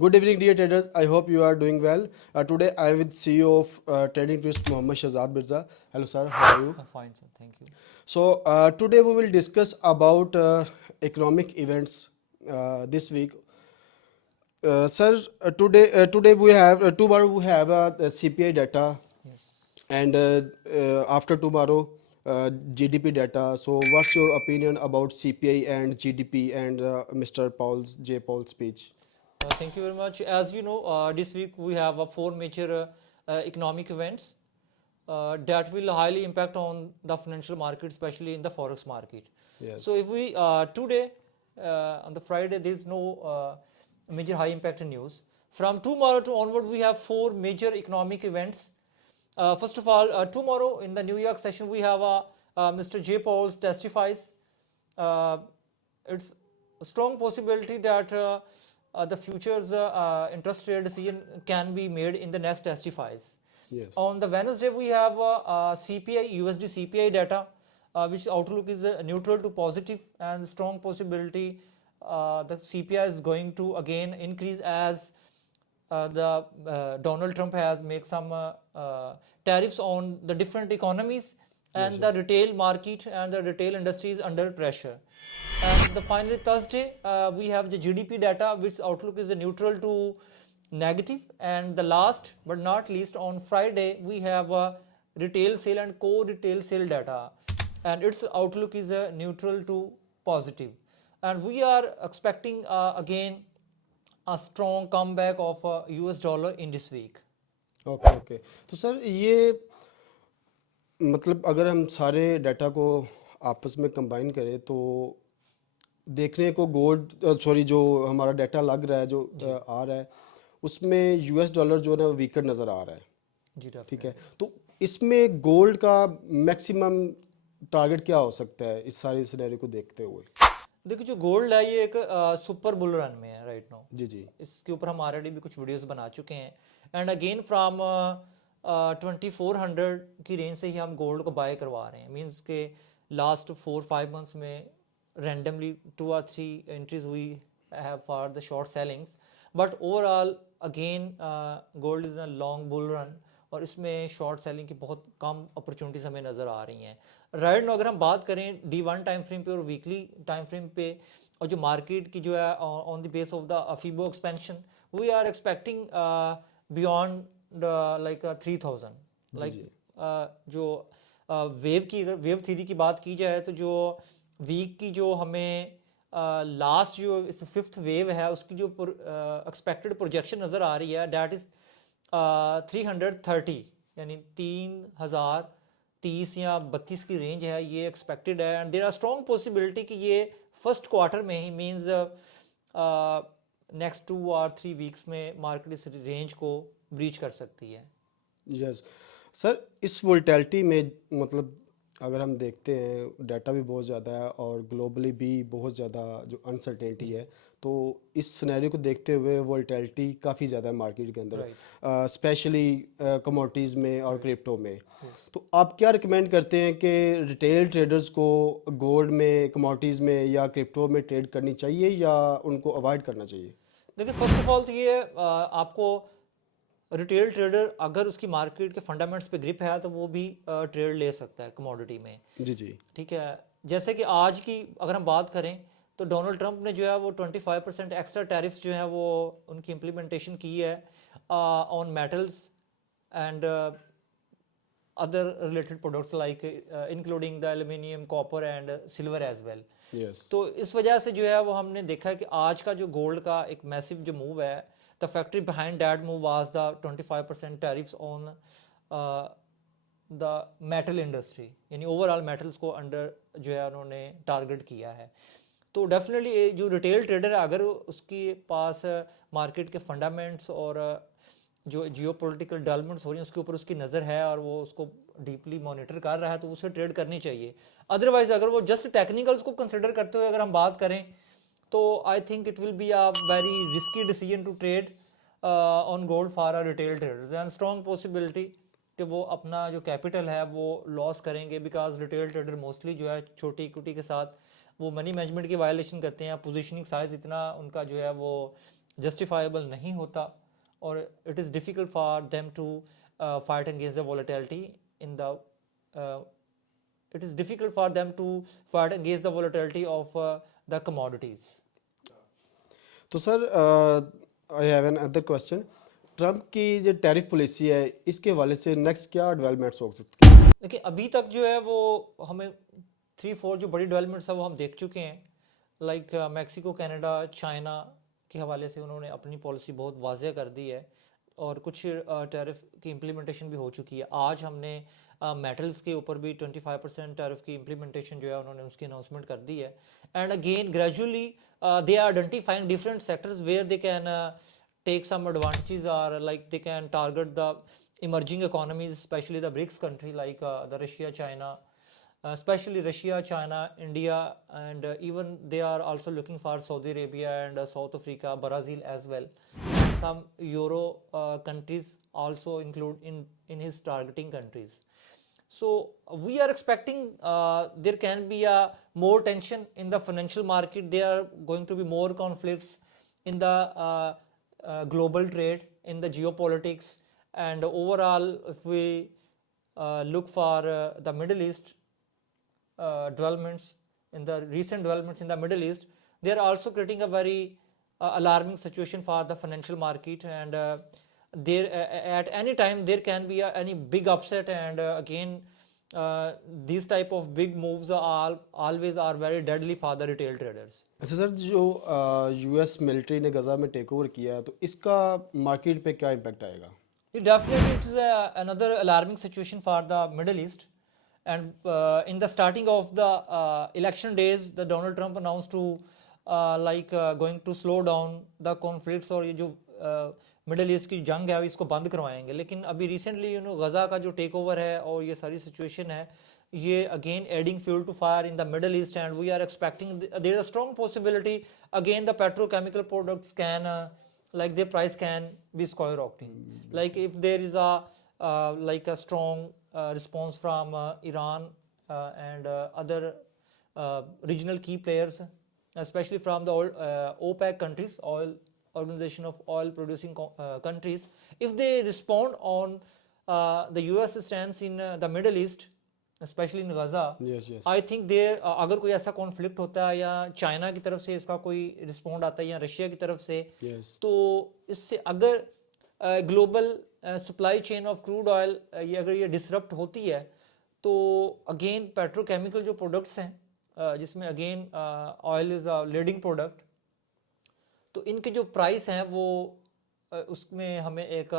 Good evening, dear traders. I hope you are doing well. Today, I am with CEO of Trading Twist, Mohammed Shahzad Mirza. Hello, sir. How are you? Fine, sir. Thank you. Today we will discuss about economic events this week. Sir, today we have tomorrow we have the CPI data, Yes. and after tomorrow GDP data. So, what's your opinion about CPI and GDP and Mr. Paul's speech? Thank you very much. As you know, this week we have four major economic events that will highly impact on the financial market, especially in the forex market. Yes. So, if we today on the Friday, there is no major high impact news. From tomorrow to onward, we have four major economic events. First of all, tomorrow in the New York session, we have Mr. J. Pauls testifies. Uh, it's a strong possibility that the futures interest rate decision can be made in the next testifies. Yes. On the Wednesday, we have CPI, USD CPI data, which outlook is neutral to positive, and strong possibility the CPI is going to again increase as the Donald Trump has made some tariffs on the different economies, Yes. and the Yes. retail market and the retail industry is under pressure. And the finally Thursday, we have the GDP data, which outlook is neutral to negative. And the last but not least, on Friday, we have retail sale and core retail sale data, and its outlook is neutral to positive. And we are expecting again a strong comeback of US dollar in this week. Okay okay. तो सर ये मतलब अगर हम सारे डाटा को आपस में कंबाइन करें तो देखने को गोल्ड सॉरी जो हमारा डाटा लग रहा है जो जी आ रहा है उसमें यूएस डॉलर जो है ना वीकर नज़र आ रहा है। जी ठीक है, डेफिनेटली। तो इसमें गोल्ड का मैक्सिमम टारगेट क्या हो सकता है इस सारे सिनेरियो को देखते हुए? देखिए, जो गोल्ड है ये एक सुपर बुल रन में है राइट नाउ। जी जी। इसके ऊपर हम ऑलरेडी भी कुछ वीडियोस बना चुके हैं, एंड अगेन फ्रॉम 2400 की रेंज से ही हम गोल्ड को बाय करवा रहे हैं। मींस के लास्ट 4-5 मंथ्स में रैंडमली 2 or 3 एंट्रीज हुई have for the short ceilings, but overall again gold is a long bull run, और इसमें शॉर्ट सेलिंग की बहुत कम अपॉर्चुनिटीज हमें नज़र आ रही हैं राइट नाउ। अगर हम बात करें D1 टाइम फ्रेम पे और वीकली टाइम फ्रेम पे, और जो मार्केट की जो है on the base of the अफीबो expansion, we are expecting beyond like 3000 जी लाइक। जी। जो वेव की, अगर वेव थ्योरी की बात की जाए तो जो वीक की जो हमें लास्ट जो इस फिफ्थ वेव है उसकी जो एक्सपेक्टेड प्रोजेक्शन नज़र आ रही है, डैट इज़ 330, यानी 3030 या 32 की रेंज है, ये एक्सपेक्टेड है। And there are strong possibility कि ये फर्स्ट क्वार्टर में ही मीन्स नेक्स्ट 2 or 3 वीक्स में मार्केट इस रेंज को ब्रीच कर सकती है। यस सर, इस वोल्टैलिटी में मतलब अगर हम देखते हैं डाटा भी बहुत ज़्यादा है और ग्लोबली भी बहुत ज़्यादा जो अनसर्टेनिटी जी है, तो इस सिनेरियो को देखते हुए वोल्टैलिटी काफ़ी ज़्यादा है मार्केट के अंदर, राइट स्पेशली कमोडिटीज़ में और राइट क्रिप्टो में। यस। तो आप क्या रिकमेंड करते हैं कि रिटेल ट्रेडर्स को गोल्ड में, कमोडिटीज़ में या क्रिप्टो में ट्रेड करनी चाहिए या उनको अवॉइड करना चाहिए? देखिए, फर्स्ट ऑफ ऑल तो ये आपको रिटेल ट्रेडर अगर उसकी मार्केट के फंडामेंट्स पे ग्रिप है तो वो भी ट्रेड ले सकता है कमोडिटी में। जी जी। ठीक है, जैसे कि आज की अगर हम बात करें तो डोनाल्ड ट्रंप ने जो है वो 25% एक्स्ट्रा टैरिफ्स जो है वो उनकी इम्प्लीमेंटेशन की है on metals and other related products like including the aluminium, copper and silver as well. Yes. तो इस वजह से जो है वो हमने देखा है कि आज का जो गोल्ड का एक मैसिव जो मूव है, the factory behind that move was the 25% tariffs on the metal industry, यानी ओवरऑल मेटल्स को अंडर जो है उन्होंने टारगेट किया है। तो डेफिनेटली जो रिटेल ट्रेडर है अगर उसके पास मार्केट के फंडामेंट्स और जो जियो पोलिटिकल डेवलपमेंट्स हो रही हैं उसके ऊपर उसकी नज़र है और वो उसको डीपली मॉनिटर कर रहा है, तो उसे ट्रेड करनी चाहिए। अदरवाइज अगर वो जस्ट टेक्निकल्स को कंसिडर करते हुए अगर हम बात करें तो I think it will be a very risky decision to trade on gold for a retail traders, and strong possibility कि वो अपना जो कैपिटल है वो लॉस करेंगे, बिकॉज रिटेल ट्रेडर मोस्टली जो है छोटी इक्विटी के साथ वो मनी मैनेजमेंट की वायलेशन करते हैं। पोजीशनिंग साइज इतना उनका जो है वो जस्टिफाइबल नहीं होता और it is difficult for them to fight against the volatility in the it is difficult for them to fight against the volatility of the commodities. तो sir I have an other question, Trump की जो tariff policy है इसके हवाले से नेक्स्ट क्या डेवलपमेंट्स हो सकती है? देखिए अभी तक जो है वो हमें 3-4 जो बड़ी डेवलपमेंट्स है वो हम देख चुके हैं, लाइक मैक्सिको, कनाडा, चाइना के हवाले से उन्होंने अपनी पॉलिसी बहुत वाज़ेह कर दी है और कुछ टैरिफ की इम्प्लीमेंटेशन भी हो चुकी है। आज हमने मेटल्स के ऊपर भी 25% टैरिफ की इम्प्लीमेंटेशन जो है उन्होंने उसकी अनाउंसमेंट कर दी है। And again gradually they are identifying different sectors where they can take some advantages, or like they can target the emerging economies, especially the BRICS country like the Russia, China, especially Russia, China, India, and even they are also looking for Saudi Arabia and South Africa, Brazil as well. Some Euro countries also include in his targeting countries. So we are expecting there can be a more tension in the financial market. There are going to be more conflicts in the global trade, in the geopolitics, and overall if we look for the Middle East developments, in the recent developments in the Middle East, they are also creating a very alarming situation for the financial market, and there at any time there can be any big upset, and again these type of big moves are always are very deadly for the retail traders. अच्छा सर, जो US military ने गजा में take over किया है तो इसका मार्केट पे क्या इम्पैक्ट आएगा? Definitely, it is another alarming situation for the Middle East. And in the starting of the election days, the Donald Trump announced to going to slow down the conflicts, और ये जो मिडल ईस्ट की जंग है इसको बंद करवाएंगे। लेकिन अभी रिसेंटली गज़ा का जो टेक ओवर है और ये सारी सिचुएशन है, ये again adding fuel to fire in the Middle East, and we are expecting there is a strong possibility again the petrochemical products can like their price can be skyrocketing. Like if there is a strong response from Iran and other regional key players, especially from the OPEC countries, oil organization of oil producing countries, if they respond on the US stance in the Middle East, specially in Gaza, I think there अगर कोई ऐसा कॉन्फ्लिक्ट होता है या चाइना की तरफ से इसका कोई रिस्पॉन्ड आता है या रशिया की तरफ से, तो इससे अगर global supply chain of crude oil ये अगर ये डिसरप्ट होती है तो अगेन पेट्रोकेमिकल जो प्रोडक्ट्स हैं जिसमें again oil is a leading product, तो इनके जो प्राइस हैं वो उसमें हमें एक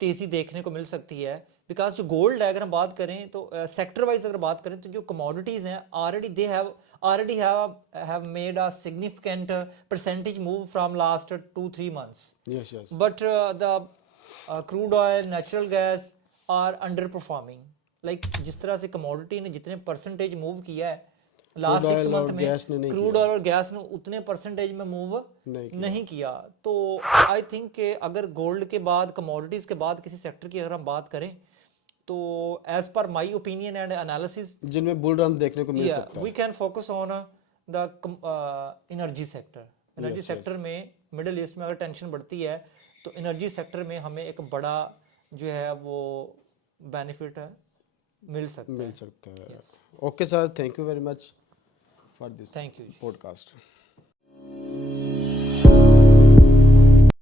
तेज़ी देखने को मिल सकती है। बिकॉज जो गोल्ड है अगर हम बात करें तो सेक्टर वाइज अगर बात करें तो जो कमोडिटीज़ हैं already have made a significant percentage move from last 2-3 months. Yes. But the crude oil, natural gas are underperforming. Like जिस तरह से कमोडिटी ने जितने परसेंटेज मूव किया है लास्ट 6 मंथ में, क्रूड ऑयल और गैस ने उतने परसेंटेज में मूव नहीं किया। तो आई थिंक कि अगर गोल्ड के बाद कमोडिटीज़ के बाद किसी सेक्टर की अगर हम बात करें तो as per my opinion and analysis जिनमें बुल रन देखने को मिल सकता है, we can focus on the energy sector. Energy sector में मिडिल ईस्ट में अगर टेंशन बढ़ती है तो एनर्जी सेक्टर में हमें एक बड़ा जो है वो बेनिफिट मिल सकता है। Okay sir, thank you very much for this thank you podcast.